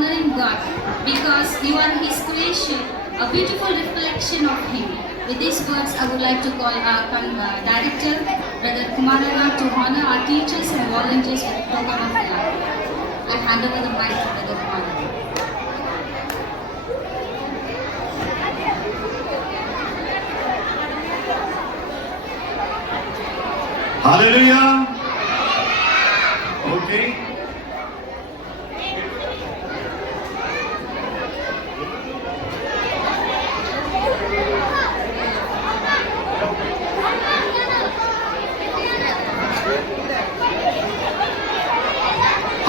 honoring God because you are His creation, a beautiful reflection of Him. With these words, I would like to call our director, Brother Kumarana, to honor our teachers and volunteers with the program of love. I hand over the mic to Brother Kumarana. Hallelujah. Okay.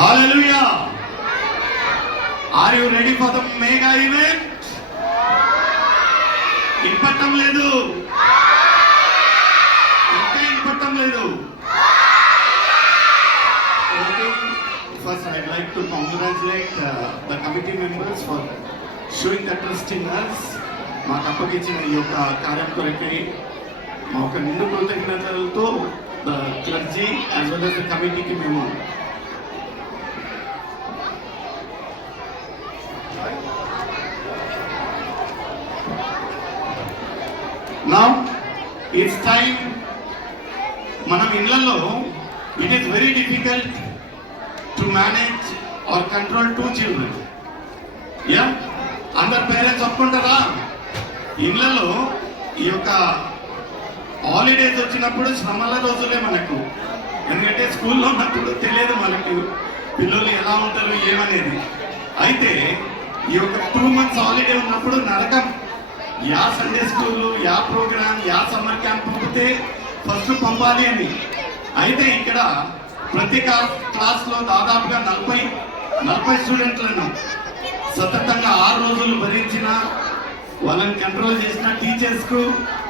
Hallelujah. Are you ready for the mega event? ఇంపట్టం లేదు, ఇంకా ఇంపట్టం లేదు. First, I'd like to congratulate the committee members for showing the trust in us. మాకు అప్పగించిన ఈ యొక్క కార్యం కొరకై మా యొక్క నిండు కృతజ్ఞతలతో the clergy as well as the కమిటీకి మేము Now, it's time. మనం ఇళ్లలో it is very difficult to manage or control 2 children. Yeah? అందరు పేరెంట్స్ ఒప్పుకుంటారా? ఇళ్లలో ఈ యొక్క హాలిడేస్ వచ్చినప్పుడు శ్రమల రోజులే మనకు. ఎందుకంటే స్కూల్లో ఉన్నప్పుడు తెలియదు మనకు పిల్లలు ఎలా ఉంటారు ఏమనేది. అయితే ఈ యొక్క 2 months హాలిడే ఉన్నప్పుడు నరకం. యా సండే స్కూల్, యా ప్రోగ్రామ్, యా సమ్మర్ క్యాంప్ పంపితే ఫస్ట్ పంపాలి అని. అయితే ఇక్కడ ప్రతి క్లాస్లో దాదాపుగా 40 స్టూడెంట్లను సతతంగా 6 రోజులు భరించిన వాళ్ళని కంట్రోల్ చేసిన టీచర్స్కు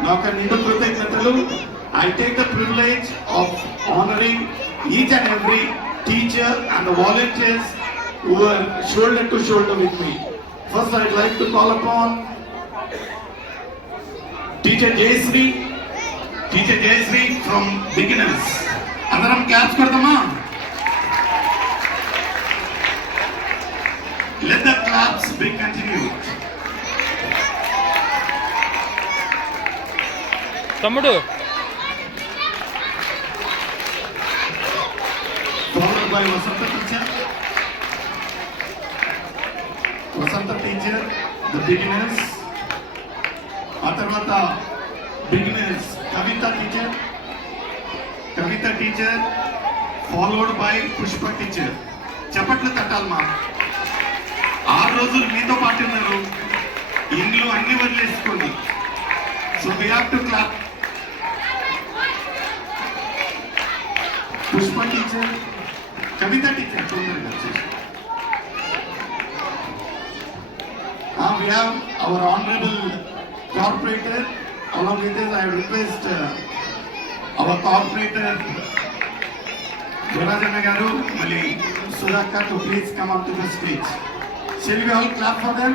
నా యొక్క నిండు కృతజ్ఞతలు. I take the privilege of honouring each and every teacher and the volunteers who are shoulder to shoulder with me. First, I'd like to call upon Teacher Jayasri from beginners. అందరం క్లాప్స్ కొడదామా? Let the claps be continued. తమ్ముడు followed by Vasanta teacher, the beginners. ఆ తర్వాత బిగినర్స్ కవిత teacher followed by Pushpa టీచర్. చప్పట్లు తట్టాలి మా. 6 రోజులు మీతో పాటు ఉన్నారు, ఇండ్లు అన్ని వదిలేసుకొని. So we have to clap. Pushpa teacher, Kavitha teacher తొందరగా వచ్చేసి. We have our honorable corporator. Along with this, I request our corporator Dorajana Garu, Mali Sudhakar to please come up to the stage. Shall we all clap for them?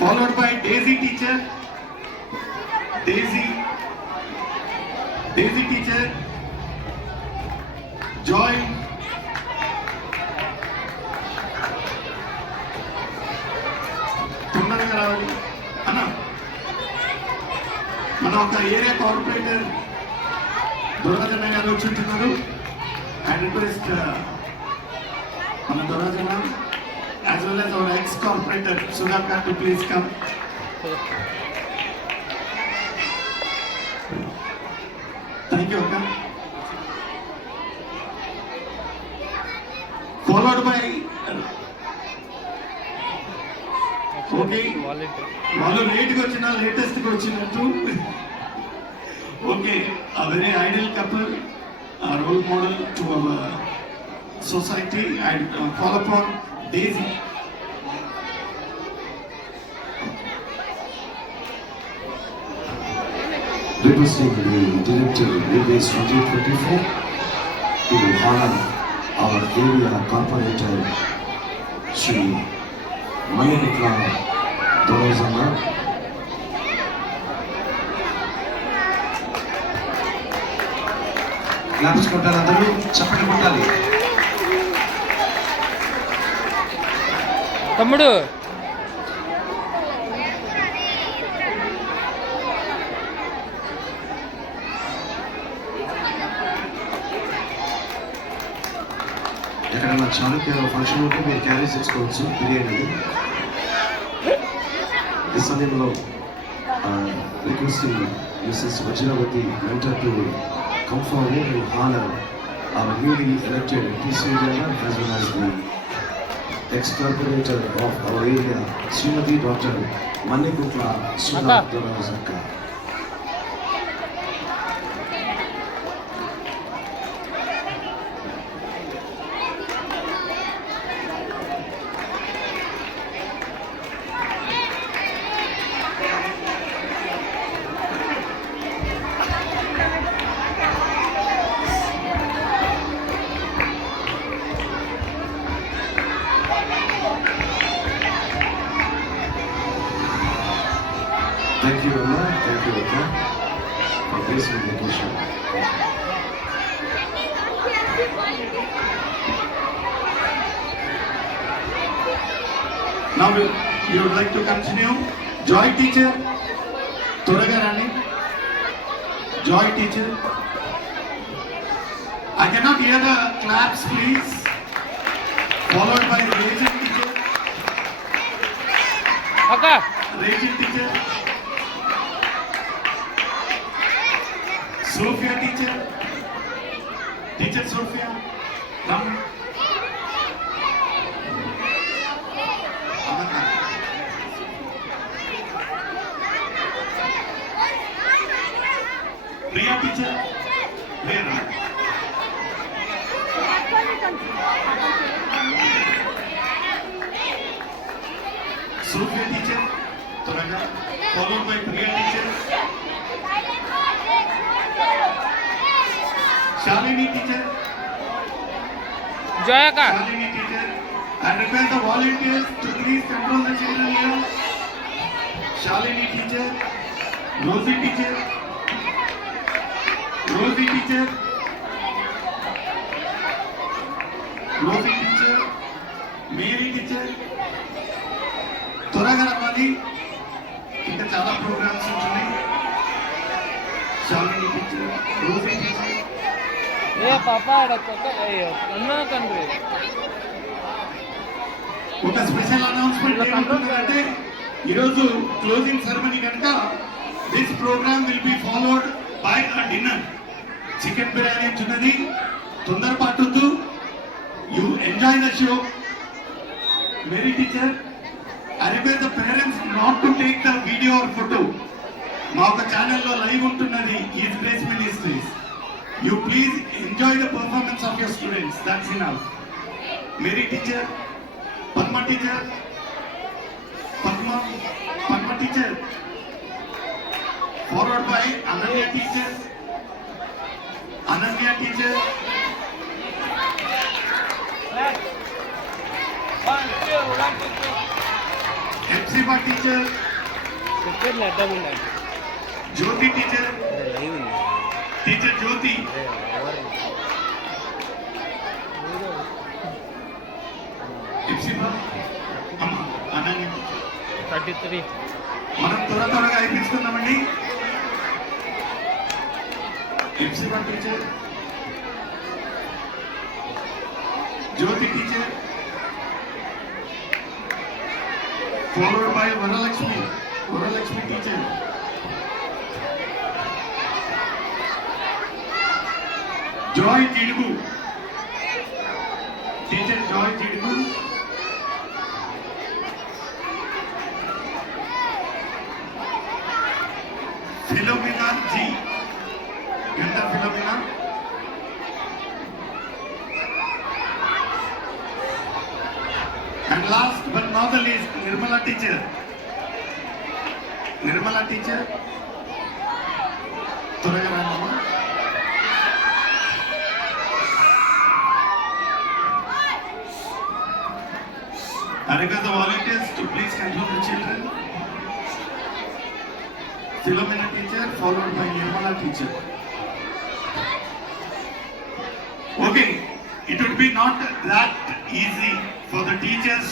Followed by Daisy teacher. Daisy teacher. Joy. రావాలి అన్న. మన ఒక area corporator దొరాజన గారు వచ్చుంటున్నారు. I request మన దొరాజన as well as our ex corporator Sudhakar to please come. Thank you అక్క. ఫాలోడ్ బై ఓకే, వాళ్ళు లేట్గా వచ్చినా లేటెస్ట్గా వచ్చినట్టు. Okay, a very ideal couple, a role model to our society. I call upon Daisy. Representing the Director Railways 2024, we will honor our area corporator, Shri Mayanitla Dorajana. Claps కొట్టాలి, అందరూ చప్పట్లు కొట్టాలి. తమ్ముడు ఎక్కడైనా చాణక్య ఫంక్షన్ ఉంటే మీరు క్యారీ చేసుకోవచ్చు బిర్యానీ. ఈ సమయంలో requesting Mrs Vajravathi mentor to come forward and honor our newly elected TC member as well as the ex-corporator of our area, Srimati Dr. Mannikutla Sudha Dorazaka. Thank you, Amma. Thank you, Akka, for placing the occasion. Now you would like to continue. Joy teacher, Toraga Rani. Joy teacher. I cannot hear the claps, please. Followed by Rachel teacher. అక్క Rachel teacher. Sophia teacher. Teacher Sophia. Come. Amaka. Priya teacher. Where? Sophia teacher. Toraga. Followed by Priya teacher. Shalini teacher. జయ అక్క Shalini teacher. I request the volunteers to please control the children here. Shalini teacher. Rosie teacher. Rosie teacher. Rosie teacher. Mary teacher. త్వరగా రమ్మని ఇంకా చాలా programmes ఉంటున్నాయి. Shalini teacher, Rosy teacher. ఏ పాప అన్న తండ్రి ఒక స్పెషల్ అనౌన్స్మెంట్ ఏమంటున్నారంటే ఈరోజు క్లోజింగ్ సెరమనీ కనుక this programme will be followed by a dinner. Chicken biryani ఉన్నది, తొందరపాటు you enjoy the show. Mary teacher, I request the parents not to take the video or photo. మా ఒక ఛానల్లో లైవ్ ఉంటున్నది is Grace Ministries. You please enjoy the performance of your students. That's enough. Mary teacher, Padma teacher, Padma teacher, forward by Ananya teacher, Ananya teacher, Hepzibah teacher, చెప్పేది అడ్డం ఉండాలి Jyothi teacher, teacher Jyothi, Hepzibah, అమ్మ Ananya teacher. 33 మనం త్వరగా అయిపించుకుందామండి. Hepzibah teacher, Jyothi teacher, followed by Varalakshmi teacher. Joy Jidugu, teacher Joy Jidugu. Philomena G, Ganda Philomena. And last but not the least, Nirmala teacher. Nirmala teacher. త్వరగా రామ్మా. I request the volunteers to please control the children. Philomena teacher followed by Nirmala teacher. Okay, it would be not that easy for the teachers.